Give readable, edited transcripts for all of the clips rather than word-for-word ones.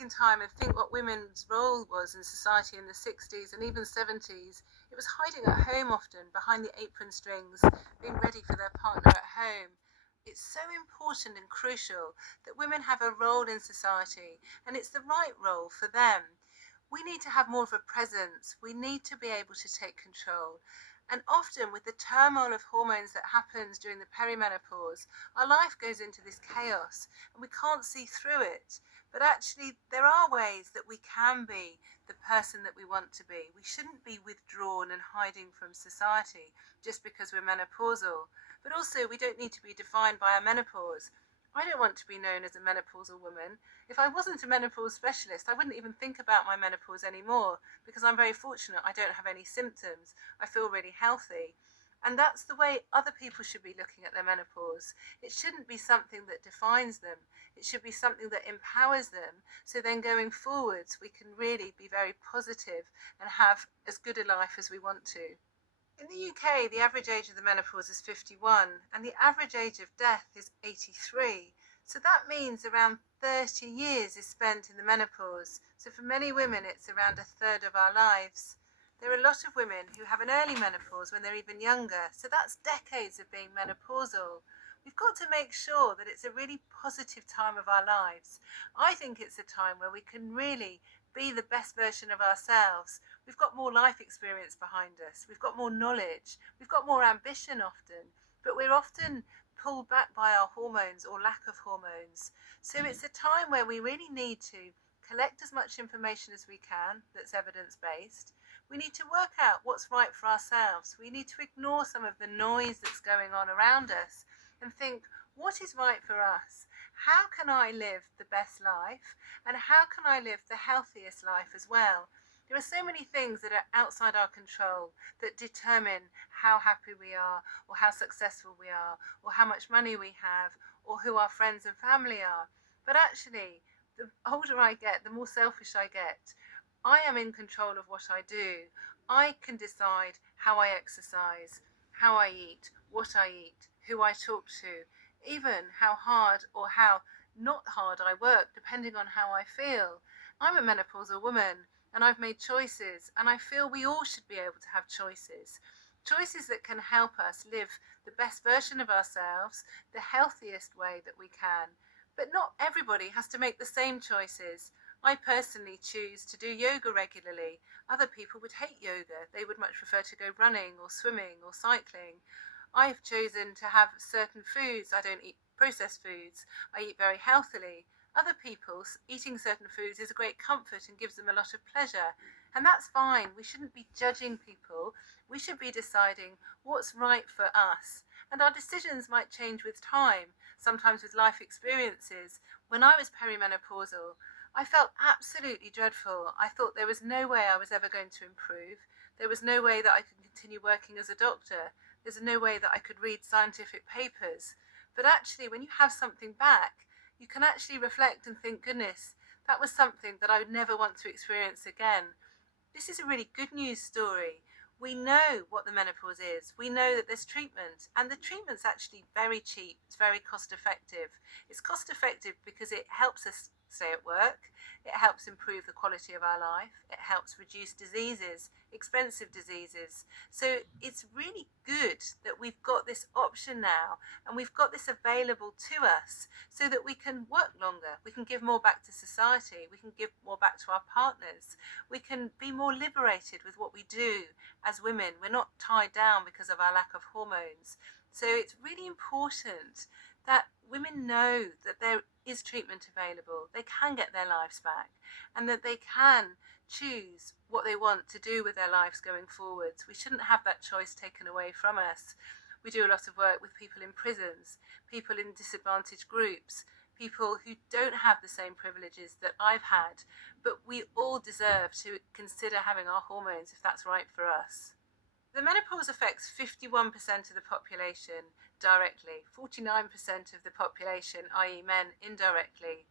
back in time and think what women's role was in society in the 60s and even 70s, it was hiding at home often, behind the apron strings, being ready for their partner at home. It's so important and crucial that women have a role in society, and it's the right role for them. We need to have more of a presence. We need to be able to take control. And often, with the turmoil of hormones that happens during the perimenopause, our life goes into this chaos and we can't see through it. But actually, there are ways that we can be the person that we want to be. We shouldn't be withdrawn and hiding from society just because we're menopausal. But also, we don't need to be defined by our menopause. I don't want to be known as a menopausal woman. If I wasn't a menopause specialist, I wouldn't even think about my menopause anymore, because I'm very fortunate I don't have any symptoms. I feel really healthy. And that's the way other people should be looking at their menopause. It shouldn't be something that defines them. It should be something that empowers them. So then going forwards, we can really be very positive and have as good a life as we want to. In the UK, the average age of the menopause is 51, and the average age of death is 83. So that means around 30 years is spent in the menopause. So for many women, it's around a third of our lives. There are a lot of women who have an early menopause when they're even younger, so that's decades of being menopausal. We've got to make sure that it's a really positive time of our lives. I think it's a time where we can really be the best version of ourselves. We've got more life experience behind us. We've got more knowledge. We've got more ambition often, but we're often pulled back by our hormones or lack of hormones. So it's a time where we really need to collect as much information as we can that's evidence-based. We need to work out what's right for ourselves. We need to ignore some of the noise that's going on around us and think, what is right for us? How can I live the best life? And how can I live the healthiest life as well? There are so many things that are outside our control that determine how happy we are, or how successful we are, or how much money we have, or who our friends and family are. But actually, the older I get, the more selfish I get. I am in control of what I do. I can decide how I exercise, how I eat, what I eat, who I talk to, even how hard or how not hard I work, depending on how I feel. I'm a menopausal woman, and I've made choices, and I feel we all should be able to have choices. Choices that can help us live the best version of ourselves, the healthiest way that we can. But not everybody has to make the same choices. I personally choose to do yoga regularly. Other people would hate yoga. They would much prefer to go running or swimming or cycling. I've chosen to have certain foods. I don't eat processed foods. I eat very healthily. Other people, eating certain foods is a great comfort and gives them a lot of pleasure. And that's fine. We shouldn't be judging people. We should be deciding what's right for us. And our decisions might change with time, sometimes with life experiences. When I was perimenopausal, I felt absolutely dreadful. I thought there was no way I was ever going to improve. There was no way that I could continue working as a doctor. There's no way that I could read scientific papers. But actually, when you have something back, you can actually reflect and think, goodness, that was something that I would never want to experience again. This is a really good news story. We know what the menopause is. We know that there's treatment, and the treatment's actually very cheap. It's very cost effective. It's cost effective because it helps us stay at work. It helps improve the quality of our life. It helps reduce diseases, expensive diseases. So it's really good that we've got this option now, and we've got this available to us so that we can work longer. We can give more back to society. We can give more back to our partners. We can be more liberated with what we do as women. We're not tied down because of our lack of hormones. So it's really important that women know that there is treatment available. They can get their lives back, and that they can choose what they want to do with their lives going forwards. We shouldn't have that choice taken away from us. We do a lot of work with people in prisons, people in disadvantaged groups, people who don't have the same privileges that I've had, but we all deserve to consider having our hormones if that's right for us. The menopause affects 51% of the population directly, 49% of the population, i.e. men, indirectly.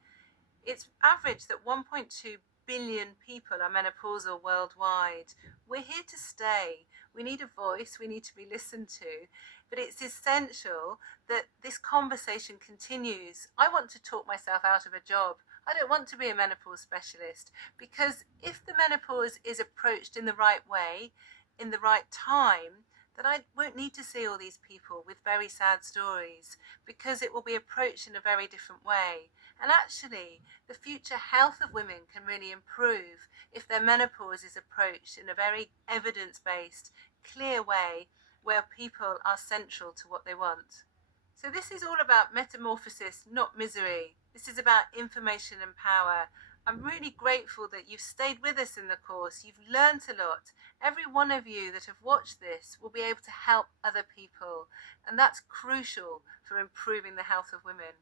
It's averaged that 1.2 billion people are menopausal worldwide. We're here to stay. We need a voice, we need to be listened to, but it's essential that this conversation continues. I want to talk myself out of a job. I don't want to be a menopause specialist, because if the menopause is approached in the right way, in the right time, then I won't need to see all these people with very sad stories, because it will be approached in a very different way. And actually, the future health of women can really improve if their menopause is approached in a very evidence-based, clear way, where people are central to what they want. So this is all about metamorphosis, not misery. This is about information and power. I'm really grateful that you've stayed with us in the course. You've learnt a lot. Every one of you that have watched this will be able to help other people. And that's crucial for improving the health of women.